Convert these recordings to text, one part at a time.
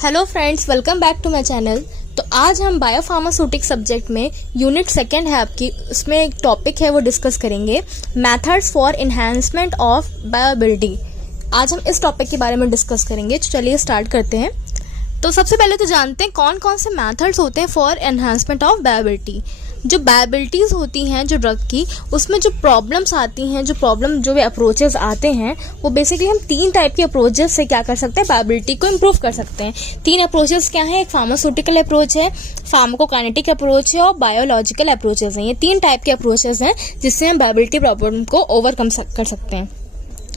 Hello friends, welcome back to my channel. तो आज हम बायोफार्मास्यूटिक सब्जेक्ट में यूनिट सेकेंड है आपकी, उसमें एक टॉपिक है वो डिस्कस करेंगे, methods for enhancement of bioavailability. आज हम इस टॉपिक के बारे में डिस्कस करेंगे। तो चलिए स्टार्ट करते हैं। तो सबसे पहले तो जानते हैं कौन कौन से मेथड्स होते हैं फॉर एनहांसमेंट ऑफ बायोबिलिटी। जो बायोबिलिटीज़ होती हैं जो ड्रग की, उसमें जो प्रॉब्लम्स आती हैं, जो भी अप्रोचेस आते हैं, वो बेसिकली हम तीन टाइप के अप्रोचेस से क्या कर सकते हैं, बायोबिलिटी को इम्प्रूव कर सकते हैं। तीन अप्रोचेस क्या हैं? एक फार्मास्यूटिकल अप्रोच है, फार्माकोकाइनेटिक अप्रोच है और बायोलॉजिकल अप्रोचेस हैं। ये तीन टाइप के अप्रोचेस हैं जिससे हम बायोबिलिटी प्रॉब्लम को ओवरकम कर सकते हैं।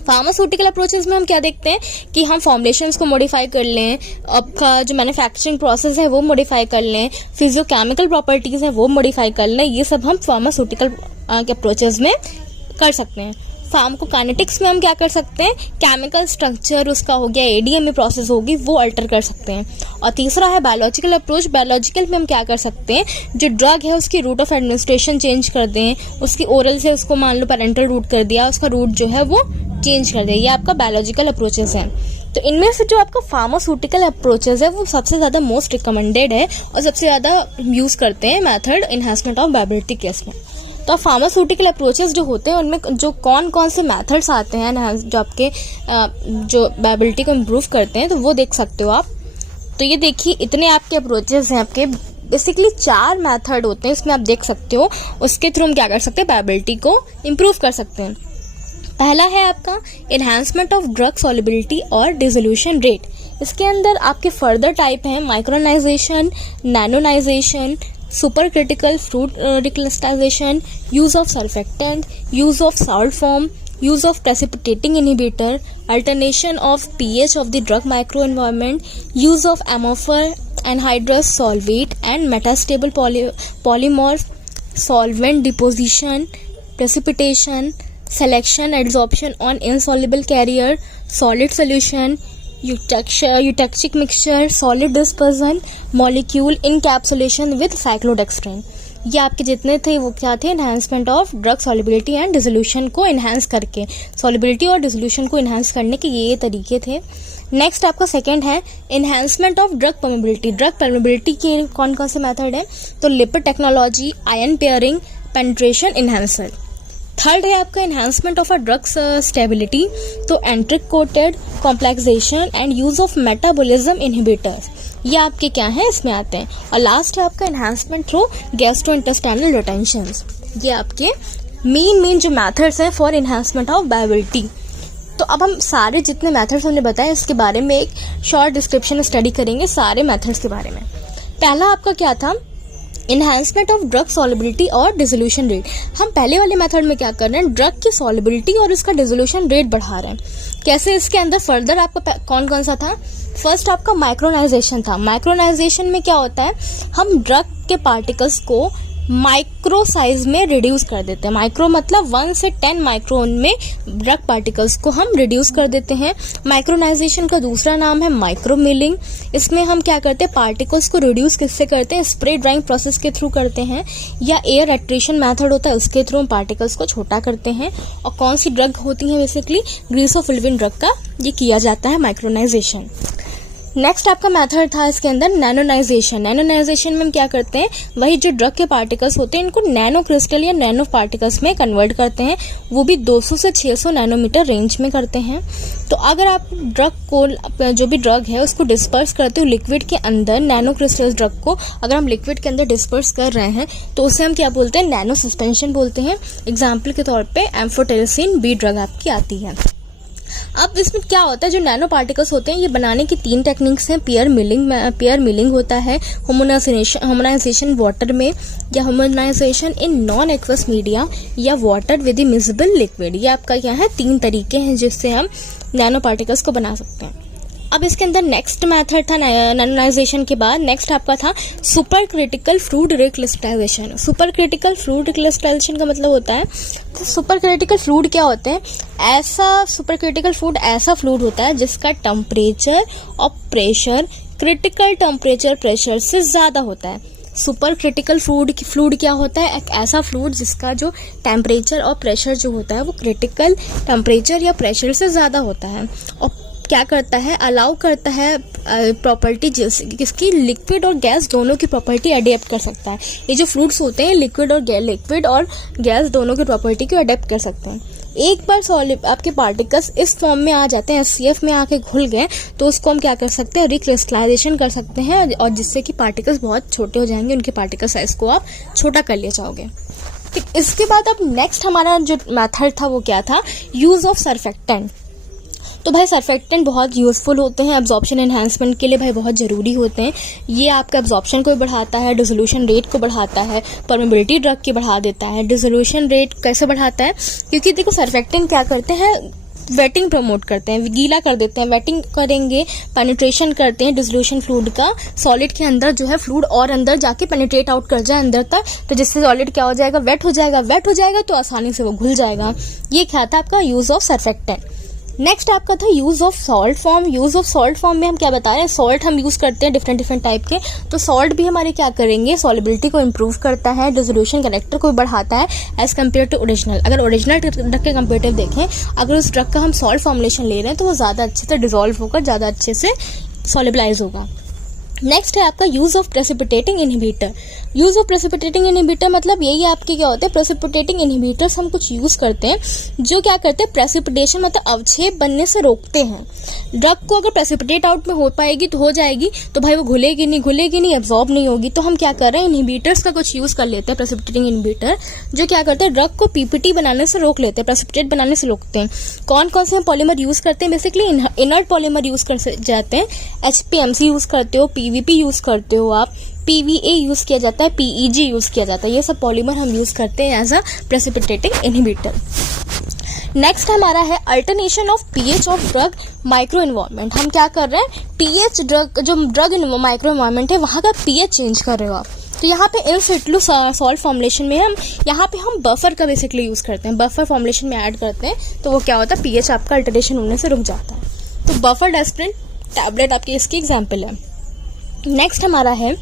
फार्मास्यूटिकल अप्रोचेस में हम क्या देखते हैं कि हम फॉर्मुलेशंस को मॉडिफाई कर लें, आपका जो मैन्युफैक्चरिंग प्रोसेस है वो मॉडिफाई कर लें, फिजियोकेमिकल प्रॉपर्टीज़ हैं वो मॉडिफाई कर लें। ये सब हम फार्मास्यूटिकल के अप्रोचेस में कर सकते हैं। फार्माकोकाइनेटिक्स में हम क्या कर सकते हैं, केमिकल स्ट्रक्चर उसका हो गया, एडीएमए प्रोसेस होगी वो अल्टर कर सकते हैं। और तीसरा है बायोलॉजिकल अप्रोच। बायोलॉजिकल में हम क्या कर सकते हैं, जो ड्रग है उसकी रूट ऑफ एडमिनिस्ट्रेशन चेंज कर दें, उसकी ओरल से उसको मान लो पेरेंटल रूट कर दिया, उसका रूट जो है वो चेंज कर दे। ये आपका बायोलॉजिकल अप्रोचेस है। तो इनमें से जो आपका फार्मास्यूटिकल अप्रोचेस है वो सबसे ज़्यादा मोस्ट रिकमेंडेड है और सबसे ज़्यादा यूज़ करते हैं मेथड इन्हांसमेंट ऑफ बायोबिलिटी केस में। तो फार्मास्यूटिकल अप्रोचेस जो होते हैं उनमें जो कौन कौन से मेथड्स आते हैं जो आपके जो बायोबिलिटी को इम्प्रूव करते हैं, तो वो देख सकते हो आप। तो ये देखिए, इतने आपके अप्रोचेस हैं। आपके बेसिकली 4 मेथड होते हैं, इसमें आप देख सकते हो। उसके थ्रू हम क्या कर सकते हैं, बायोबिलिटी को इम्प्रूव कर सकते हैं। पहला है आपका इन्हांसमेंट ऑफ ड्रग सॉल्युबिलिटी और डिसोल्यूशन रेट। इसके अंदर आपके फर्दर टाइप हैं micronization, nanonization, super critical fluid decrystallization, use of surfactant, use of salt form, use of precipitating inhibitor, alternation of pH of the drug microenvironment, use of amorphous anhydrous solvate and metastable polymorph, solvent deposition, precipitation, selection, adsorption on insoluble carrier, solid solution, eutectic mixture, solid dispersion, molecule encapsulation with cyclodextrin। ये आपके जितने थे वो क्या थे, enhancement of drug solubility and dissolution को enhance करके, solubility और डिसोल्यूशन को इन्हांस करने के ये तरीके थे। नेक्स्ट आपका सेकंड है enhancement of drug permeability. Drug permeability के कौन कौन से मेथड है, तो lipid technology, ion pairing, penetration enhancer. Third है आपका enhancement of a drug stability, तो enteric coated, complexation and use of metabolism inhibitors. ये आपके क्या है, इसमें आते हैं। और लास्ट है आपका इन्हांसमेंट थ्रू गैस्ट्रोइंटेस्टाइनल रिटेंशंस। ये आपके मेन जो मेथड्स हैं फॉर इन्हांसमेंट ऑफ बायोबिलिटी। तो अब हम सारे जितने मेथड्स हमने बताए इसके बारे में एक शॉर्ट डिस्क्रिप्शन स्टडी करेंगे सारे मेथड्स के बारे में। पहला आपका क्या था, इन्हांसमेंट ऑफ ड्रग सॉल्युबिलिटी और डिसोल्यूशन रेट। हम पहले वाले मेथड में क्या कर रहे हैं, ड्रग की सॉल्युबिलिटी और इसका डिसोल्यूशन रेट बढ़ा रहे हैं। कैसे, इसके अंदर फर्दर आपका कौन कौन सा था, फर्स्ट आपका माइक्रोनाइजेशन था। माइक्रोनाइजेशन में क्या होता है, हम ड्रग के पार्टिकल्स को माइक्रो साइज में रिड्यूस कर देते हैं। माइक्रो मतलब 1 से 10 माइक्रोन में ड्रग पार्टिकल्स को हम रिड्यूस कर देते हैं। माइक्रोनाइजेशन का दूसरा नाम है माइक्रो मिलिंग। इसमें हम क्या करते हैं, पार्टिकल्स को रिड्यूस किससे करते हैं, स्प्रे ड्राइंग प्रोसेस के थ्रू करते हैं, या एयर एट्रिशन मेथड होता है उसके थ्रू हम पार्टिकल्स को छोटा करते हैं। और कौन सी ड्रग होती है, बेसिकली ग्रीसोफिल्विन ड्रग का ये किया जाता है माइक्रोनाइजेशन। नेक्स्ट आपका मेथड था इसके अंदर नैनोनाइजेशन। नैनोनाइजेशन में हम क्या करते हैं, वही जो ड्रग के पार्टिकल्स होते हैं इनको नैनो क्रिस्टल या नैनो पार्टिकल्स में कन्वर्ट करते हैं, वो भी 200 से 600 नैनोमीटर रेंज में करते हैं। तो अगर आप ड्रग को, जो भी ड्रग है उसको डिस्पर्स करते हो लिक्विड के अंदर, नैनो क्रिस्टल ड्रग को अगर हम लिक्विड के अंदर डिस्पर्स कर रहे हैं तो उसे हम क्या बोलते हैं, नैनो सस्पेंशन बोलते हैं। एग्जाम्पल के तौर पर एम्फोटेरिसिन बी ड्रग आपकी आती है। अब इसमें क्या होता है, जो नैनो पार्टिकल्स होते हैं ये बनाने की 3 टेक्निक्स हैं। पेयर मिलिंग होता है, होमोनाइजेशन वाटर में, या होमोनाइजेशन इन नॉन एक्वस मीडिया, या वाटर विद मिसिबल लिक्विड। ये आपका क्या है, 3 तरीके हैं जिससे हम नैनो पार्टिकल्स को बना सकते हैं। अब इसके अंदर नेक्स्ट मेथड था नैनोनाइजेशन के बाद, नेक्स्ट आपका था super critical fluid recrystallisation. Super critical fluid recrystallisation का मतलब होता है, तो सुपर क्रिटिकल फ्लूइड क्या होते हैं, ऐसा सुपर क्रिटिकल फ्लूइड ऐसा फ्लूइड होता है जिसका टेम्परेचर और प्रेशर क्रिटिकल टेम्परेचर प्रेशर से ज़्यादा होता है। सुपर क्रिटिकल फ्लूइड क्या होता है, एक ऐसा फ्लूइड जिसका जो टेम्परेचर और प्रेशर जो होता है वो क्रिटिकल टेम्परेचर या प्रेशर से ज़्यादा होता है। और क्या करता है, अलाउ करता है प्रॉपर्टी जिसकी लिक्विड और गैस दोनों की प्रॉपर्टी अडेप्ट कर सकता है। ये जो फ्रूट्स होते हैं लिक्विड और गैस दोनों की प्रॉपर्टी को अडेप्ट कर सकते हैं। एक बार आपके पार्टिकल्स इस फॉर्म में आ जाते हैं, SCF में आके घुल गए, तो उसको हम क्या कर सकते हैं, रिक्रिस्टलाइजेशन कर सकते हैं, और जिससे कि पार्टिकल्स बहुत छोटे हो जाएंगे, उनके पार्टिकल साइज को आप छोटा कर ले जाओगे। ठीक, इसके बाद अब नेक्स्ट हमारा जो मेथड था वो क्या था, यूज ऑफ सरफेक्टेंट। तो भाई सरफेक्टेंट बहुत यूज़फुल होते हैं एब्जॉर्प्शन एनहांसमेंट के लिए, भाई बहुत ज़रूरी होते हैं। ये आपका एब्जॉर्प्शन को बढ़ाता है, डिसोल्यूशन रेट को बढ़ाता है, परमेबिलिटी ड्रग की बढ़ा देता है। डिसोल्यूशन रेट कैसे बढ़ाता है, क्योंकि देखो सरफेक्टेंट क्या करते हैं, वेटिंग प्रमोट करते हैं, गीला कर देते हैं। वेटिंग करेंगे, पेनिट्रेशन करते हैं डिसोल्यूशन फ्लूइड का, सॉलिड के अंदर जो है फ्लूइड और अंदर जाके पेनिट्रेट आउट कर जाए अंदर तक, तो जिससे सॉलिड क्या हो जाएगा, वेट हो जाएगा तो आसानी से वो घुल जाएगा। ये क्या था आपका यूज ऑफ सरफेक्टेंट। नेक्स्ट आपका था use of salt form. Use of salt form में हम क्या बता रहे हैं, सॉल्ट हम यूज करते हैं डिफरेंट टाइप के, तो सॉल्ट भी हमारे क्या करेंगे, सॉलिबिलिटी को इंप्रूव करता है, डिसोल्यूशन कैरेक्टर को बढ़ाता है एज कम्पेयर टू ओरिजिनल। अगर ओरिजिनल ड्रग के कंपेरेटिव देखें, अगर उस ड्रग का हम सॉल्ट फॉर्मुलेशन ले रहे हैं तो वो ज़्यादा अच्छे से डिजोल्व होकर ज़्यादा अच्छे से सॉलिबलाइज होगा। नेक्स्ट है आपका use of precipitating inhibitor. Use of precipitating inhibitor मतलब यही आपके क्या होते हैं, प्रेसिपिटेटिंग इनहिबिटर्स हम कुछ यूज करते हैं जो क्या करते हैं, प्रेसिपिटेशन मतलब अवक्षेप बनने से रोकते हैं। ड्रग को अगर प्रेसिपिटेट आउट में हो पाएगी तो हो जाएगी, तो भाई वो घुलेगी नहीं, एब्जॉर्ब नहीं होगी, तो हम क्या कर रहे हैं, इनहिबिटर्स का कुछ यूज कर लेते हैं, प्रेसिपिटेटिंग इनहिबिटर, जो क्या करते हैं, ड्रग को पीपीटी बनाने से रोक लेते हैं, प्रेसिपिटेट बनाने से रोकते हैं। कौन कौन से हम पॉलीमर यूज करते हैं, बेसिकली इनर्ट पॉलीमर यूज कर जाते हैं, HPMC यूज करते हो, PVP यूज करते हो आप, PVA यूज किया जाता है, PEG यूज किया जाता है, ये सब पॉलीमर हम यूज करते हैं as a precipitating inhibitor. Next हमारा है alteration of pH of drug micro environment. हम क्या कर रहे हैं, pH ड्रग जो ड्रग माइक्रो एनवायरनमेंट है वहाँ का pH चेंज कर रहे हो आप। तो यहाँ पे इन सिटू सॉल्ट फॉर्मुलेशन में यहाँ पे हम बफर का बेसिकली यूज करते हैं, बफर फॉर्मुलेशन में ऐड करते हैं, तो वो क्या होता है, pH आपका अल्टरेशन होने से रुक जाता है। तो बफर डेस्प्रिन टैबलेट आपकी इसकी एग्जाम्पल है। नेक्स्ट हमारा है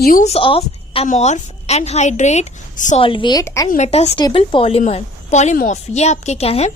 use of amorph, anhydrate, solvate and metastable polymorph. ये आपके क्या है,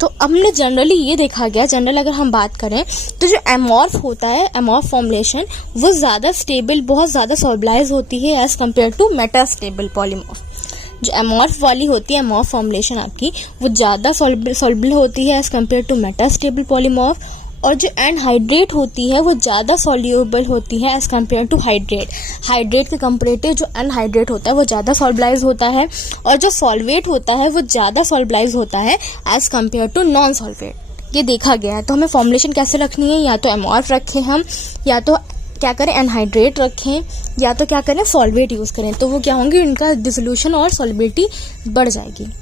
तो हमने जनरली ये देखा गया, जनरल अगर हम बात करें तो जो एमॉर्फ होता है, एमॉर्फ फॉर्मुलेशन वो ज़्यादा स्टेबल, बहुत ज़्यादा सॉल्बलाइज होती है as compare to metastable polymorph. जो एमॉर्फ वाली होती है, एमॉर्फ फॉर्मुलेशन आपकी वो ज़्यादा सॉल्बल होती है as compare to metastable polymorph, और जो एनहाइड्रेट होती है वो ज़्यादा सॉल्यूबल होती है as compare to hydrate. Hydrate के कंपेरेटिव जो एनहाइड्रेट होता है वो ज़्यादा सॉल्बलाइज होता है, और जो सॉल्वेट होता है वो ज़्यादा सॉल्बलाइज होता है as compare to non solvate. ये देखा गया है। तो हमें फॉर्मुलेशन कैसे रखनी है, या तो एमॉर्फ रखें हम, या तो क्या करें एनहाइड्रेट रखें, या तो क्या करें सॉल्वेट यूज़ करें, तो वो क्या होंगे, इनका डिसोल्यूशन और सॉल्बिलिटी बढ़ जाएगी।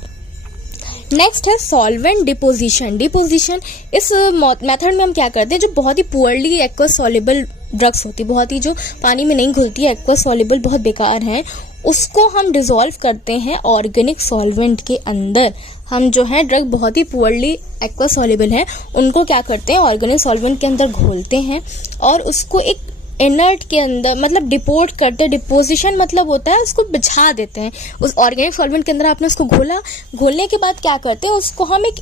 नेक्स्ट है सॉल्वेंट डिपोजिशन। इस मेथड में हम क्या करते हैं, जो बहुत ही पुअरली एक्वस सॉल्युबल ड्रग्स होती है, बहुत ही जो पानी में नहीं घुलती है, एक्वस सॉल्युबल बहुत बेकार हैं, उसको हम डिसॉल्व करते हैं ऑर्गेनिक सॉल्वेंट के अंदर। हम जो है ड्रग बहुत ही पुअरली एक्वस सॉल्युबल है, उनको क्या करते हैं, ऑर्गेनिक सॉल्वेंट के अंदर घोलते हैं और उसको एक इनर्ट के अंदर मतलब डिपोर्ट करते हैं। डिपोजिशन मतलब होता है उसको बिछा देते हैं उस ऑर्गेनिक सॉल्वेंट के अंदर। आपने उसको घोलने के बाद क्या करते हैं, उसको हम एक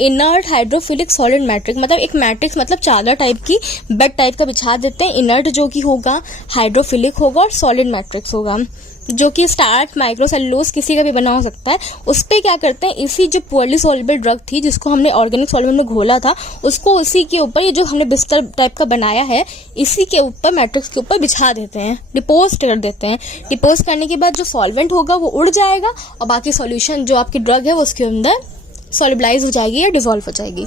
इनर्ट हाइड्रोफिलिक सॉलिड मैट्रिक्स, मतलब एक मैट्रिक्स मतलब चादर टाइप की, बेड टाइप का बिछा देते हैं। इनर्ट जो कि होगा हाइड्रोफिलिक होगा और सॉलिड मैट्रिक्स होगा, जो कि स्टार्च, माइक्रोसेलुलोज किसी का भी बना हो सकता है। उस पर क्या करते हैं, इसी जो पुअरली सॉल्युबल ड्रग थी जिसको हमने ऑर्गेनिक सॉल्वेंट में घोला था, उसको उसी के ऊपर, ये जो हमने बिस्तर टाइप का बनाया है, इसी के ऊपर मैट्रिक्स के ऊपर बिछा देते हैं, डिपोज कर देते हैं। डिपोज करने के बाद जो सॉल्वेंट होगा वो उड़ जाएगा और बाकी सॉल्यूशन जो आपकी ड्रग है वो उसके अंदर सॉल्युबलाइज हो जाएगी या डिसॉल्व हो जाएगी।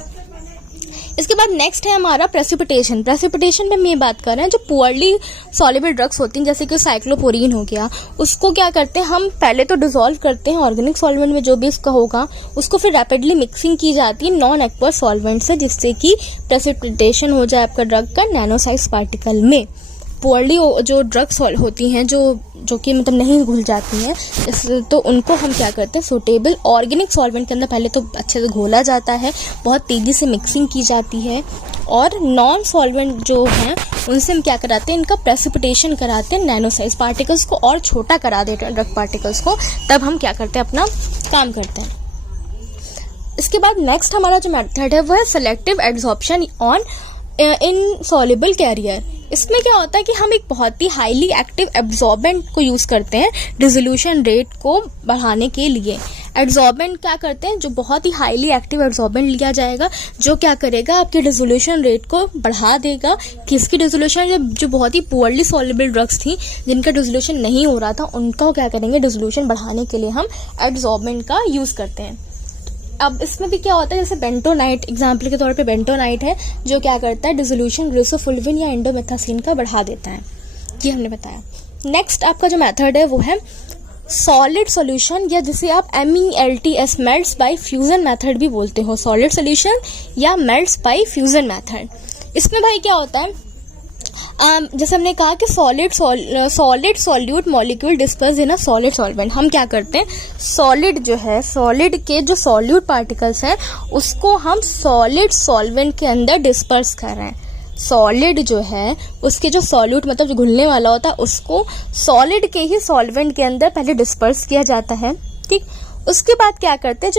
इसके बाद नेक्स्ट है हमारा प्रेसिपिटेशन। प्रेसिपिटेशन में हम ये बात कर रहे हैं, जो पुअरली सॉल्युबल ड्रग्स होती हैं जैसे कि साइक्लोपोरीन हो गया, उसको क्या करते हैं हम, पहले तो डिसॉल्व करते हैं ऑर्गेनिक सॉल्वेंट में जो भी इसका होगा, उसको फिर रैपिडली मिक्सिंग की जाती है नॉन एक्वस सॉल्वेंट से, जिससे कि प्रेसिपिटेशन हो जाए आपका ड्रग का नैनो साइज पार्टिकल में। पुअरली जो ड्रग्स होती हैं जो कि मतलब नहीं घुल जाती हैं, तो उनको हम क्या करते हैं, सूटेबल ऑर्गेनिक सॉल्वेंट के अंदर पहले तो अच्छे से घोला जाता है, बहुत तेज़ी से मिक्सिंग की जाती है, और नॉन सॉल्वेंट जो हैं उनसे हम क्या कराते हैं, इनका प्रेसिपिटेशन कराते हैं, नैनो साइज पार्टिकल्स को और छोटा करा देते हैं ड्रग पार्टिकल्स को, तब हम क्या करते हैं, अपना काम करते हैं। इसके बाद नेक्स्ट हमारा जो मेथड है वो है selective absorption on insoluble carrier. इसमें क्या होता है कि हम एक बहुत ही हाईली एक्टिव एब्जॉर्बेंट को यूज़ करते हैं डिसोल्यूशन रेट को बढ़ाने के लिए। एब्जॉर्बेंट क्या करते हैं, जो बहुत ही हाईली एक्टिव एब्जॉर्बेंट लिया जाएगा जो क्या करेगा आपके डिसोल्यूशन रेट को बढ़ा देगा। किसकी डिसोल्यूशन, जो बहुत ही पुअरली सॉल्युबल ड्रग्स थी जिनका डिसोल्यूशन नहीं हो रहा था उनका क्या करेंगे, डिसोल्यूशन बढ़ाने के लिए हम एब्जॉर्बेंट का यूज़ करते हैं। अब इसमें भी क्या होता है, जैसे बेंटोनाइट एग्जाम्पल के तौर पे बेंटोनाइट है जो क्या करता है डिसोल्यूशन ग्लिसोफुल्विन या इंडोमेथासिन का बढ़ा देता है, ये हमने बताया। नेक्स्ट आपका जो मेथड है वो है सॉलिड सॉल्यूशन, या जिसे आप MELTS melts bye fusion method भी बोलते हो। सॉलिड सॉल्यूशन या मेल्ट्स बाय फ्यूजन मेथड। इसमें भाई क्या होता है, जैसे हमने कहा कि solid solute molecule disperse in a solid solvent. हम क्या करते हैं, सॉलिड जो है, सॉलिड के जो सॉल्यूट पार्टिकल्स हैं उसको हम सॉलिड सॉल्वेंट के अंदर डिस्पर्स कर रहे हैं। सॉलिड जो है उसके जो सॉल्यूट मतलब जो घुलने वाला होता है उसको सॉलिड के ही सॉल्वेंट के अंदर पहले डिस्पर्स किया जाता है, ठीक। उसके बाद क्या करते हैं,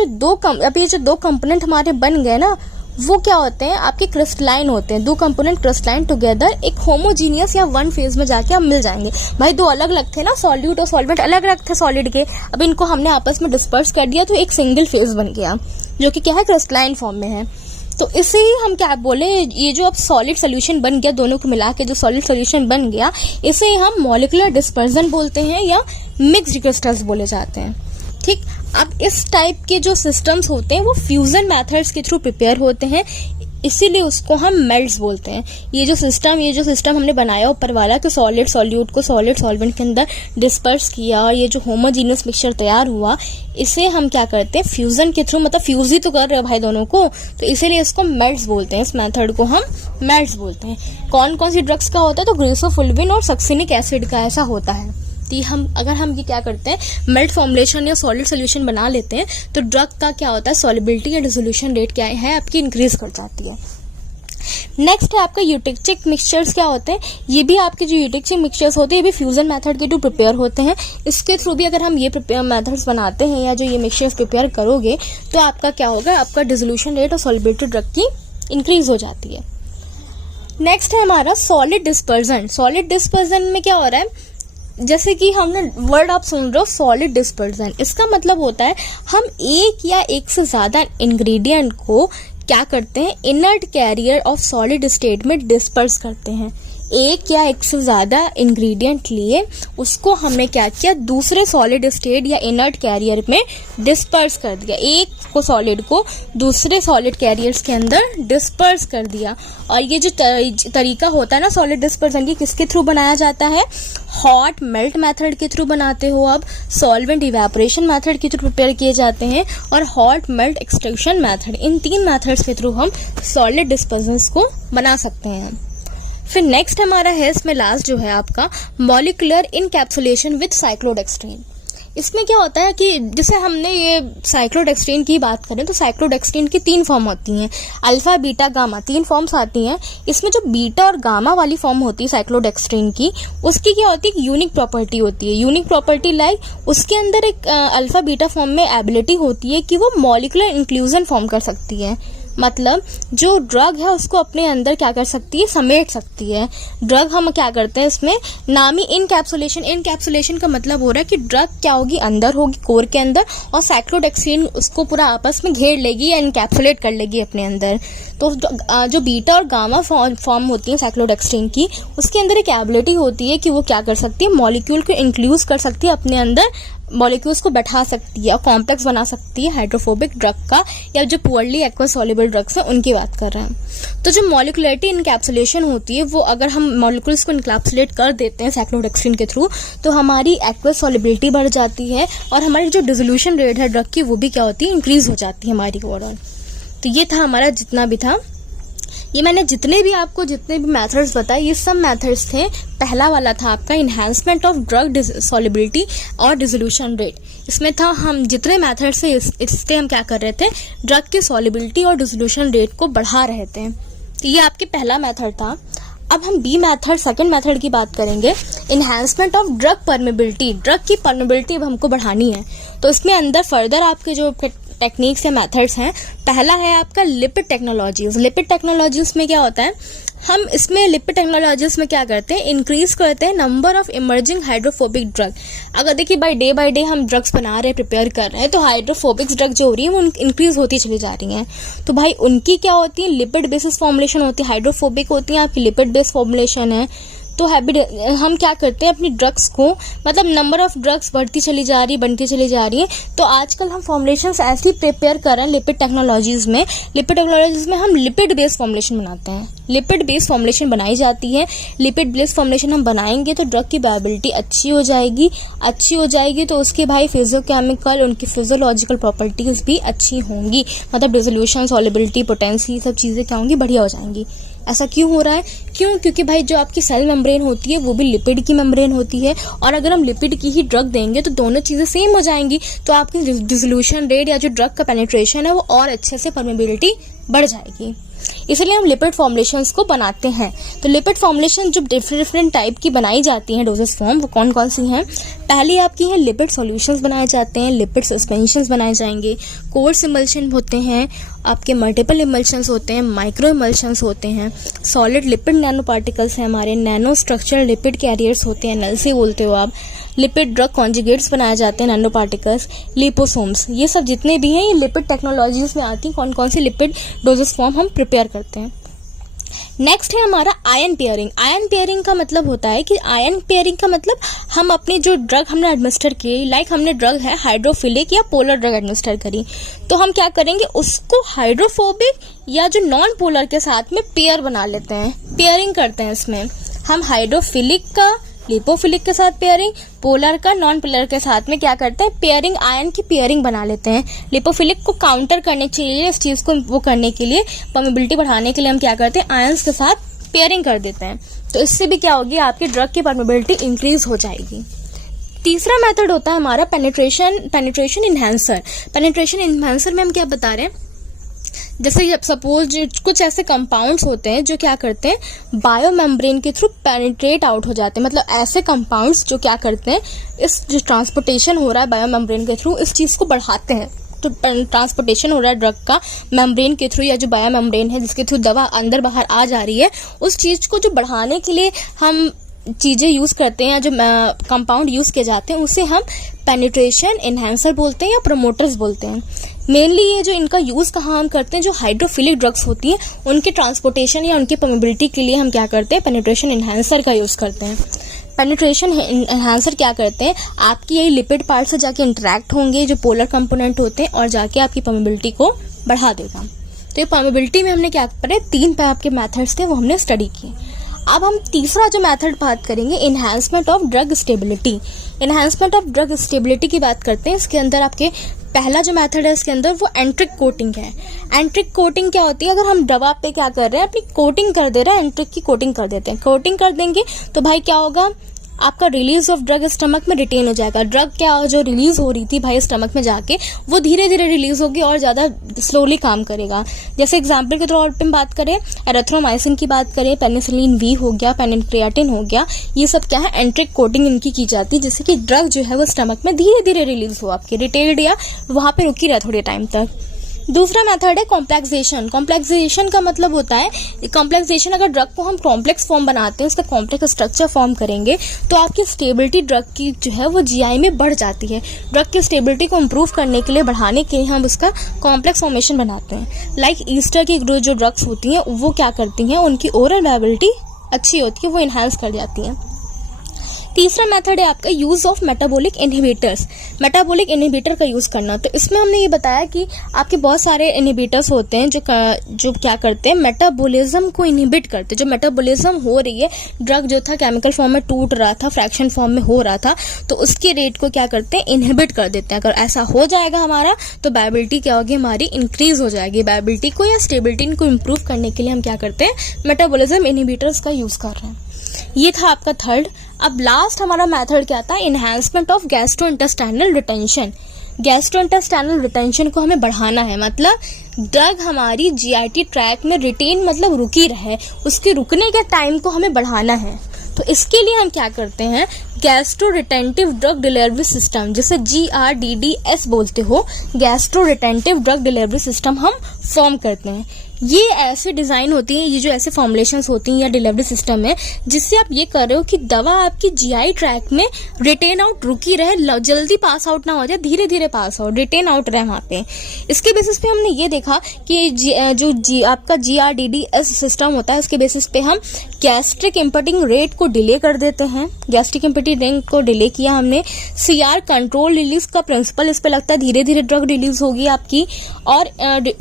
अभी जो दो कंपोनेंट हमारे बन गए ना वो क्या होते हैं, आपके क्रिस्टलाइन होते हैं। दो कंपोनेंट क्रिस्टलाइन टुगेदर एक होमोजीनियस या वन फेज में जाके आप मिल जाएंगे। भाई दो अलग अलग थे ना, सॉल्यूट और सॉल्वेंट अलग अलग थे सॉलिड के, अब इनको हमने आपस में डिस्पर्स कर दिया तो एक सिंगल फेज बन गया जो कि क्या है, क्रिस्टलाइन फॉर्म में है। तो इसे ही हम क्या बोले, ये जो अब सॉलिड सोल्यूशन बन गया, दोनों को मिला के जो सॉलिड सोल्यूशन बन गया इसे ही हम मॉलिक्यूलर डिस्पर्जन बोलते हैं या मिक्स्ड क्रिस्टल्स बोले जाते हैं, ठीक। अब इस टाइप के जो सिस्टम्स होते हैं वो फ्यूजन मेथड्स के थ्रू प्रिपेयर होते हैं, इसीलिए उसको हम मेल्ट्स बोलते हैं। ये जो सिस्टम हमने बनाया ऊपर वाला कि सॉलिड सॉल्यूट को सॉलिड सॉल्वेंट के अंदर डिस्पर्स किया और ये जो होमोजीनियस मिक्सचर तैयार हुआ इसे हम क्या करते हैं, फ्यूजन के थ्रू, मतलब फ्यूज ही तो कर रहे हो भाई दोनों को, तो इसीलिए इसको मेल्ट्स बोलते हैं। इस मेथड को हम मेल्ट्स बोलते हैं। कौन कौन सी ड्रग्स का होता है, तो ग्लिसोफुल्विन और सक्सिनिक एसिड का ऐसा होता है। अगर हम ये क्या करते हैं, मेल्ट फॉर्मुलेशन या सॉलिड सोल्यूशन बना लेते हैं तो ड्रग का क्या होता है, सॉल्युबिलिटी या डिसोल्यूशन रेट क्या है आपकी इंक्रीज कर जाती है। नेक्स्ट है आपका यूटेक्टिक मिक्सचर्स। क्या होते हैं, ये भी आपके जो यूटेक्टिक मिक्सचर्स होते हैं ये भी फ्यूजन मेथड के थ्रू प्रिपेयर होते हैं। इसके थ्रू भी अगर हम ये मेथड्स बनाते हैं या जो ये मिक्सचर्स प्रिपेयर करोगे तो आपका क्या होगा, आपका डिसोल्यूशन रेट और सॉल्युबिलिटी ड्रग की इंक्रीज हो जाती है। नेक्स्ट है हमारा सॉलिड डिस्पर्जन। सॉलिड डिस्पर्जन में क्या हो रहा है, जैसे कि हमने वर्ड आप सुन रहे हो सॉलिड डिस्पर्जन, इसका मतलब होता है हम एक या एक से ज़्यादा इंग्रेडिएंट को क्या करते हैं, inert carrier of solid state में डिस्पर्स करते हैं। एक या एक से ज़्यादा इंग्रेडिएंट लिए उसको हमने क्या किया, दूसरे सॉलिड स्टेट या इनर्ट कैरियर में डिस्पर्स कर दिया। एक को सॉलिड को दूसरे सॉलिड कैरियर्स के अंदर डिस्पर्स कर दिया। और ये जो तरीका होता है ना सॉलिड डिस्पर्सन, ये किसके थ्रू बनाया जाता है, हॉट मेल्ट मेथड के थ्रू बनाते हो आप, सॉल्वेंट इवेपोरेशन मेथड के थ्रू प्रिपेयर किए जाते हैं और हॉट मेल्ट एक्सट्रैक्शन मेथड। इन तीन मेथड्स के थ्रू हम सॉलिड डिस्पर्सन्स को बना सकते हैं। फिर नेक्स्ट हमारा है इसमें लास्ट जो है आपका मॉलिक्यूलर इनकैप्सुलेशन विद साइक्लोडेक्स्ट्रीन। इसमें क्या होता है कि जैसे हमने ये साइक्लोडेक्स्ट्रीन की बात करें तो साइक्लोडेक्स्ट्रीन की 3 फॉर्म होती हैं, अल्फा बीटा गामा, 3 फॉर्म्स आती हैं। इसमें जो बीटा और गामा वाली फॉर्म होती है साइक्लोडेक्स्ट्रीन की, उसकी क्या होती है, यूनिक प्रॉपर्टी होती है। यूनिक प्रॉपर्टी लाइक उसके अंदर एक अल्फा बीटा फॉर्म में एबिलिटी होती है कि वो मॉलिक्यूलर इंक्लूजन फॉर्म कर सकती है। मतलब जो ड्रग है उसको अपने अंदर क्या कर सकती है, समेट सकती है। ड्रग हम क्या करते हैं इसमें नामी इनकैप्सुलेशन। इनकैप्सुलेशन का मतलब हो रहा है कि ड्रग क्या होगी, अंदर होगी कोर के अंदर, और साइक्लोडेक्स्ट्रीन उसको पूरा आपस में घेर लेगी या इनकैप्सुलेट कर लेगी अपने अंदर। तो जो बीटा और गामा फॉर्म होती है साइक्लोडेक्स्ट्रीन की, उसके अंदर एक एबिलिटी होती है कि वो क्या कर सकती है, मॉलिक्यूल को इंक्लूज कर सकती है अपने अंदर, मॉलिक्यूल्स को बैठा सकती है और कॉम्प्लेक्स बना सकती है हाइड्रोफोबिक ड्रग का, या जो पुअरली एक्वस सॉल्युबल ड्रग्स हैं उनकी बात कर रहे हैं। तो जो मॉलिक्यूलरिटी इनकैप्सुलेशन होती है वो अगर हम मॉलिक्यूल्स को इनकैप्सुलेट कर देते हैं साइक्लोडेक्स्ट्रीन के थ्रू तो हमारी एक्वस सॉल्युबिलिटी बढ़ जाती है और हमारी जो डिसोल्यूशन रेट है ड्रग की वो भी क्या होती है, इंक्रीज हो जाती है हमारी ओवरऑल। तो ये था हमारा जितना भी था, ये मैंने जितने भी मेथड्स बताए ये सब मेथड्स थे। पहला वाला था आपका इन्हांसमेंट ऑफ ड्रग सॉल्युबिलिटी और डिसोल्यूशन रेट। इसमें था हम जितने मेथड्स थे इससे हम क्या कर रहे थे, ड्रग की सॉल्युबिलिटी और डिसोल्यूशन रेट को बढ़ा रहे थे। तो ये आपके पहला मेथड था। अब हम सेकंड मेथड की बात करेंगे, enhancement of drug permeability. Drug की परमेबिलिटी अब हमको बढ़ानी है तो इसमें अंदर फर्दर आपके जो टेक्निक्स या मेथड्स हैं, पहला है आपका लिपिड टेक्नोलॉजीज। लिपिड टेक्नोलॉजीज में क्या होता है, हम इसमें लिपिड टेक्नोलॉजीज में क्या करते हैं, इंक्रीज करते हैं number of emerging hydrophobic drug. अगर देखिए बाय डे हम ड्रग्स बना रहे हैं, प्रिपेयर कर रहे हैं, तो हाइड्रोफोबिक ड्रग जो हो रही है वो इंक्रीज होती चली जा रही हैं। तो भाई उनकी क्या होती है, लिपिड बेसिस फॉर्मुलेशन होती है। हाइड्रोफोबिक होती है आपकी लिपिड बेस फॉर्मुलेशन है। तो हम क्या करते हैं अपनी ड्रग्स को, मतलब नंबर ऑफ ड्रग्स बढ़ती चली जा रही है, बनती चली जा रही है। तो आजकल हम फॉर्मुलेशंस ऐसी प्रिपेयर कर रहे हैं लिपिड टेक्नोलॉजीज में हम लिपिड बेस्ड फॉर्मुलेशन बनाते हैं। लिपिड बेस्ड फॉर्मुलेशन बनाई जाती है। लिपिड बेस्ड फॉर्मुलेशन हम बनाएंगे तो ड्रग की वायबिलिटी अच्छी हो जाएगी। तो उसके भाई फिजियोकेमिकल, उनकी फिजियोलॉजिकल प्रॉपर्टीज भी अच्छी होंगी, मतलब डिसोल्यूशन, सॉल्युबिलिटी, पोटेंसी, सब चीज़ें क्या होंगी, बढ़िया हो जाएंगी। ऐसा क्यों हो रहा है? क्योंकि भाई जो आपकी सेल मेम्ब्रेन होती है वो भी लिपिड की मेम्ब्रेन होती है, और अगर हम लिपिड की ही ड्रग देंगे तो दोनों चीज़ें सेम हो जाएंगी। तो आपकी डिसोल्यूशन रेट या जो ड्रग का पेनिट्रेशन है वो और अच्छे से परमेबिलिटी बढ़ जाएगी। इसलिए हम लिपिड फॉर्मुलेशंस को बनाते हैं। तो लिपिड फॉर्मुलेशन जो डिफरेंट टाइप की बनाई जाती हैं डोजेस फॉर्म, वो कौन कौन सी हैं? पहली आपकी है लिपिड सॉल्यूशंस बनाए जाते हैं, लिपिड सस्पेंशंस बनाए जाएंगे, कोर्स इमल्शन होते हैं, आपके मल्टीपल इमल्शंस होते हैं, माइक्रो इमल्शंस होते हैं, सॉलिड लिपिड नैनो पार्टिकल्स हैं हमारे, नैनो स्ट्रक्चरल लिपिड कैरियर्स होते हैं, नलसी बोलते हो आप, लिपिड ड्रग कॉन्जुगेट्स बनाए जाते हैं, नैनो पार्टिकल्स, लिपोसोम्स, ये सब जितने भी हैं ये लिपिड टेक्नोलॉजीज में आती हैं। कौन कौन सी लिपिड डोजेस फॉर्म हम प्रिपेयर करते हैं। नेक्स्ट है हमारा आयन पेयरिंग। आयन पेयरिंग का मतलब होता है कि हम अपनी जो ड्रग हमने एडमिनिस्टर की, लाइक हमने ड्रग है हाइड्रोफिलिक या पोलर ड्रग एडमिनिस्टर करी, तो हम क्या करेंगे, उसको हाइड्रोफोबिक या जो नॉन पोलर के साथ में पेयर बना लेते हैं, पेयरिंग करते हैं। इसमें हम हाइड्रोफिलिक का लिपोफिलिक के साथ पेयरिंग, पोलर का नॉन पोलर के साथ में क्या करते हैं, पेयरिंग, आयन की पेयरिंग बना लेते हैं। लिपोफिलिक को काउंटर करने के लिए, इस चीज को वो करने के लिए, परमेबिलिटी बढ़ाने के लिए हम क्या करते हैं, आयंस के साथ पेयरिंग कर देते हैं। तो इससे भी क्या होगी, आपकी ड्रग की परमेबिलिटी इंक्रीज हो जाएगी। तीसरा मेथड होता है हमारा पेनिट्रेशन इन्हेंसर। पेनिट्रेशन इन्हेंसर में हम क्या बता रहे हैं, जैसे सपोज कुछ ऐसे कंपाउंड्स होते हैं जो क्या करते हैं, बायो मेम्ब्रेन के थ्रू पेनिट्रेट आउट हो जाते हैं। मतलब ऐसे कंपाउंड्स जो क्या करते हैं, इस जो ट्रांसपोर्टेशन हो रहा है बायो मेम्ब्रेन के थ्रू, इस चीज़ को बढ़ाते हैं। तो ट्रांसपोर्टेशन हो रहा है ड्रग का मेम्ब्रेन के थ्रू, या जो बायो मेम्ब्रेन है जिसके थ्रू दवा अंदर बाहर आ जा रही है, उस चीज़ को जो बढ़ाने के लिए हम चीज़ें यूज़ करते हैं, जो कंपाउंड यूज़ किए जाते हैं, उसे हम पेनिट्रेशन इन्हेंसर बोलते हैं या प्रमोटर्स बोलते हैं। मेनली ये जो इनका यूज़ कहाँ हम करते हैं, जो हाइड्रोफिलिक ड्रग्स होती हैं उनके ट्रांसपोर्टेशन या उनकी परमेबिलिटी के लिए हम क्या करते हैं, पेनिट्रेशन इन्हेंसर का यूज़ करते हैं। पेनिट्रेशन इन्हेंसर क्या करते हैं, आपकी यही लिपिड पार्ट से जाके इंटरेक्ट होंगे जो पोलर कंपोनेंट होते हैं, और जाके आपकी परमेबिलिटी को बढ़ा देगा। तो ये परमेबिलिटी में हमने क्या करे, 3 टाइप के मेथड्स थे वो हमने स्टडी किए। अब हम तीसरा जो मेथड बात करेंगे, enhancement of drug stability. Enhancement of drug stability की बात करते हैं। इसके अंदर आपके पहला जो मेथड है इसके अंदर वो एंट्रिक कोटिंग है। एंट्रिक कोटिंग क्या होती है, अगर हम दवा पे क्या कर रहे हैं, अपनी कोटिंग कर दे रहे हैं, एंट्रिक की कोटिंग कर देते हैं। कोटिंग कर देंगे तो भाई क्या होगा, आपका रिलीज ऑफ ड्रग स्टमक में रिटेन हो जाएगा। ड्रग क्या जो रिलीज हो रही थी भाई स्टमक में जाके, वो धीरे धीरे रिलीज होगी और ज़्यादा स्लोली काम करेगा। जैसे एग्जांपल के तौर पे बात करें, एरिथ्रोमाइसिन की बात करें, पेनिसिलिन वी हो गया, पेनिक्रियाटिन हो गया, ये सब क्या है, एंट्रिक कोटिंग इनकी की जाती है, जिससे कि ड्रग जो है वो स्टमक में धीरे धीरे रिलीज हो, आपके रिटेल्ड या वहाँ पे रुकी रहे थोड़े टाइम तक। दूसरा मेथड है कॉम्प्लेक्सेशन। कॉम्प्लेक्सेशन का मतलब होता है, कॉम्प्लेक्सेशन अगर ड्रग को हम कॉम्प्लेक्स फॉर्म बनाते हैं, उसका कॉम्प्लेक्स स्ट्रक्चर फॉर्म करेंगे, तो आपकी स्टेबिलिटी ड्रग की जो है वो जीआई में बढ़ जाती है। ड्रग की स्टेबिलिटी को इम्प्रूव करने के लिए, बढ़ाने के लिए हम उसका कॉम्प्लेक्स फॉर्मेशन बनाते हैं। लाइक ईस्टर की जो ड्रग्स होती हैं वो क्या करती हैं, उनकी ओरल वायबिलिटी अच्छी होती है, वो इन्हांस कर जाती हैं। तीसरा मेथड है आपका use of metabolic inhibitors. Metabolic inhibitor का यूज़ करना, तो इसमें हमने ये बताया कि आपके बहुत सारे इनहिबिटर्स होते हैं जो क्या करते हैं, मेटाबॉलिज्म को इनहिबिट करते हैं। जो मेटाबॉलिज्म हो रही है, ड्रग जो था केमिकल फॉर्म में टूट रहा था, फ्रैक्शन फॉर्म में हो रहा था, तो उसके रेट को क्या करते हैं, इनहिबिट कर देते हैं। अगर ऐसा हो जाएगा हमारा, तो वायबिलिटी क्या होगी, हमारी इंक्रीज हो जाएगी। वायबिलिटी को या स्टेबिलिटी को इम्प्रूव करने के लिए हम क्या करते हैं, मेटाबॉलिज्म इनहिबिटर्स का यूज़ कर रहे हैं। ये था आपका थर्ड। अब लास्ट हमारा मेथड क्या था, enhancement of gastrointestinal retention. Gastrointestinal retention को हमें बढ़ाना है, मतलब ड्रग हमारी जीआईटी ट्रैक में रिटेन, मतलब रुकी रहे, उसके रुकने के टाइम को हमें बढ़ाना है। तो इसके लिए हम क्या करते हैं, gastro retentive drug delivery system, जिसे GRDDS बोलते हो, gastro retentive drug delivery system हम फॉर्म करते हैं। ये ऐसे डिजाइन होती है, ये जो ऐसे फॉर्मुलेशंस होती हैं या डिलीवरी सिस्टम है, जिससे आप ये कर रहे हो कि दवा आपकी जीआई ट्रैक में रिटेन आउट रुकी रहे, जल्दी पास आउट ना हो जाए, धीरे धीरे पास आउट रिटेन आउट रहे वहाँ पे। इसके बेसिस पे हमने ये देखा कि आपका GRDDS सिस्टम होता है, उसके बेसिस पे हम गैस्ट्रिक इम्पटिंग रेट को डिले कर देते हैं। गैस्ट्रिक इम्पटिंग रेट को डिले किया हमने। CR कंट्रोल रिलीज का प्रिंसिपल इस पे लगता है, धीरे धीरे ड्रग रिलीज होगी आपकी और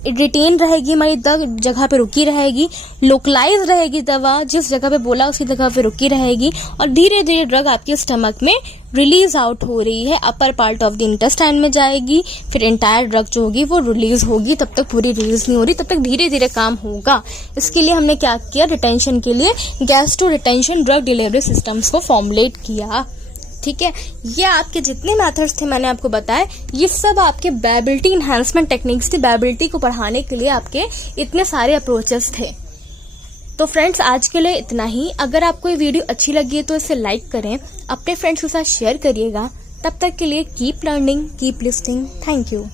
रिटेन रहेगी, हमारी जगह पे रुकी रहेगी, लोकलाइज रहेगी दवा, जिस जगह पे बोला उसी जगह पे रुकी रहेगी और धीरे धीरे ड्रग आपके स्टमक में रिलीज आउट हो रही है, upper part of the intestine में जाएगी, फिर एंटायर ड्रग जो होगी वो रिलीज होगी। तब तक पूरी रिलीज नहीं हो रही, तब तक धीरे धीरे काम होगा। इसके लिए हमने क्या किया, रिटेंशन के लिए gastro retention drug delivery systems को फॉर्मुलेट किया। ठीक है, ये आपके जितने मेथड्स थे मैंने आपको बताए, ये सब आपके बायबिलिटी इन्हांसमेंट टेक्निक्स थी। बायबिलिटी को बढ़ाने के लिए आपके इतने सारे अप्रोचेस थे। तो फ्रेंड्स, आज के लिए इतना ही। अगर आपको ये वीडियो अच्छी लगी है तो इसे लाइक करें, अपने फ्रेंड्स के साथ शेयर करिएगा। तब तक के लिए keep learning, keep listening. Thank you.